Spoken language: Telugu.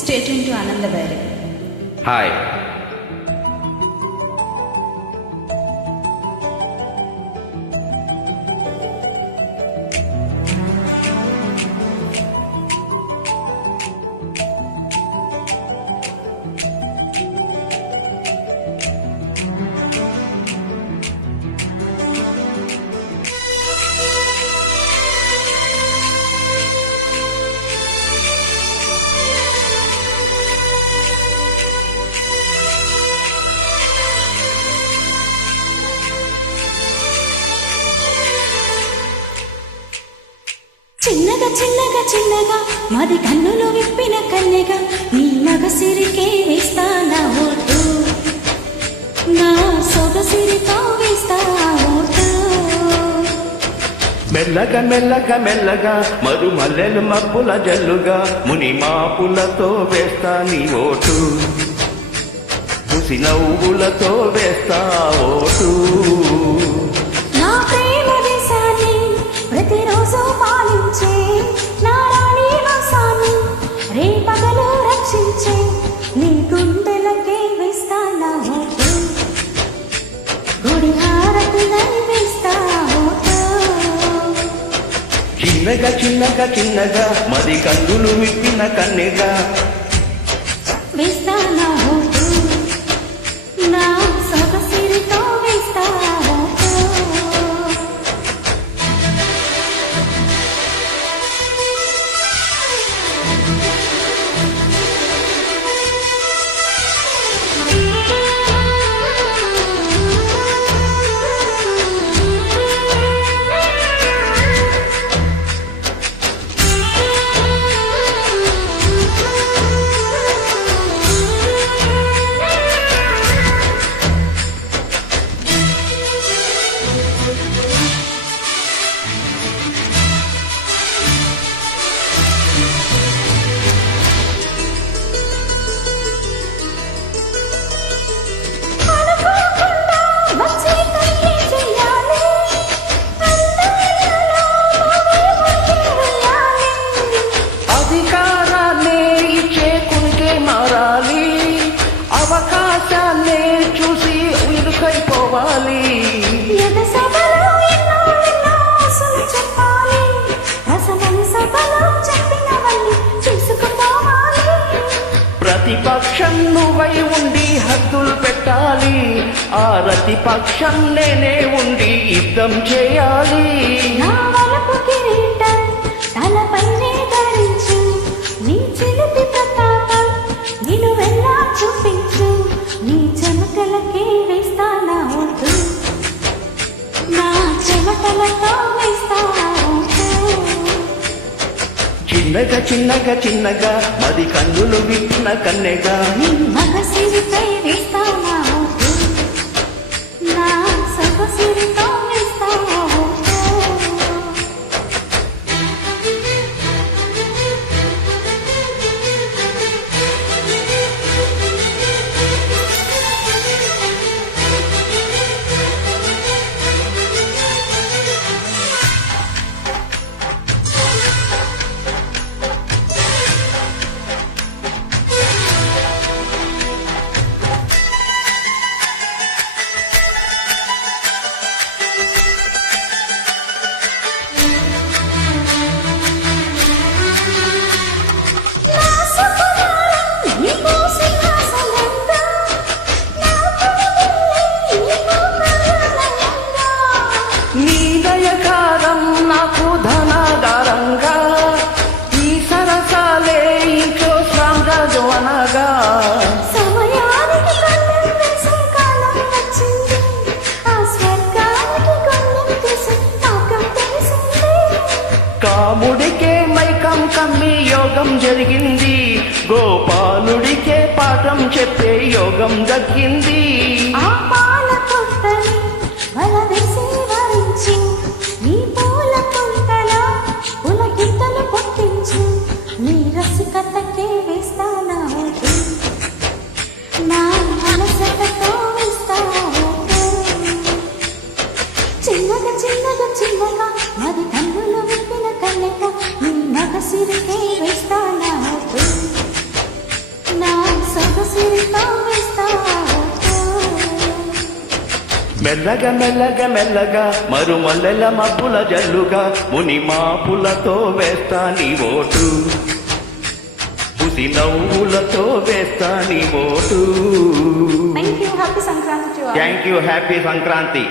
స్టేట్ టు భైరవ్ హాయ్ చిన్నగా చిన్నగా చిన్నగా మాది కన్నులు విప్పిన కన్నెగా నీ మగ సిరికే వేస్తానా ఓటు? నా సొగసిరితో వేస్తా ఓటు? మెల్లగా మెల్లగా మెల్లగా మరు మల్లెలు మబ్బుల జల్లుగా ముని మాపులతో వేస్తా నీ ఓటు. ముసి నవ్వులతో వేస్తా ఓటు. చిన్నగా చిన్నగా చిన్నగా. మరి కందులు విప్పిన కన్నెగా. పై ఉండి హద్దులు పెట్టాలి. ఆ ప్రతిపక్షం నేనే ఉండి యుద్ధం చేయాలి. చిన్నగా చిన్నగా చిన్నగా మది కన్నులు విన్న కన్నెగా. నీ మగసిరిపై వేస్తానా రాముడికే మైకం కమ్మి యోగం జరిగింది. గోపాలుడికే పాఠం చెప్పే యోగం దక్కింది. నీ నీ నా చిన్నగా చిన్నగా చిన్నగా మరి వెనక నిన్న సిరికే వేస్తానా నా మెల్లగ మెల్లగ మెల్లగా మరుమల్లెల మబ్బుల జల్లుగా ముని మాపులతో వేస్తా నీ ఓటు. పుసి నవ్వులతో వేస్తా నీ vote. Thank you happy Sankranti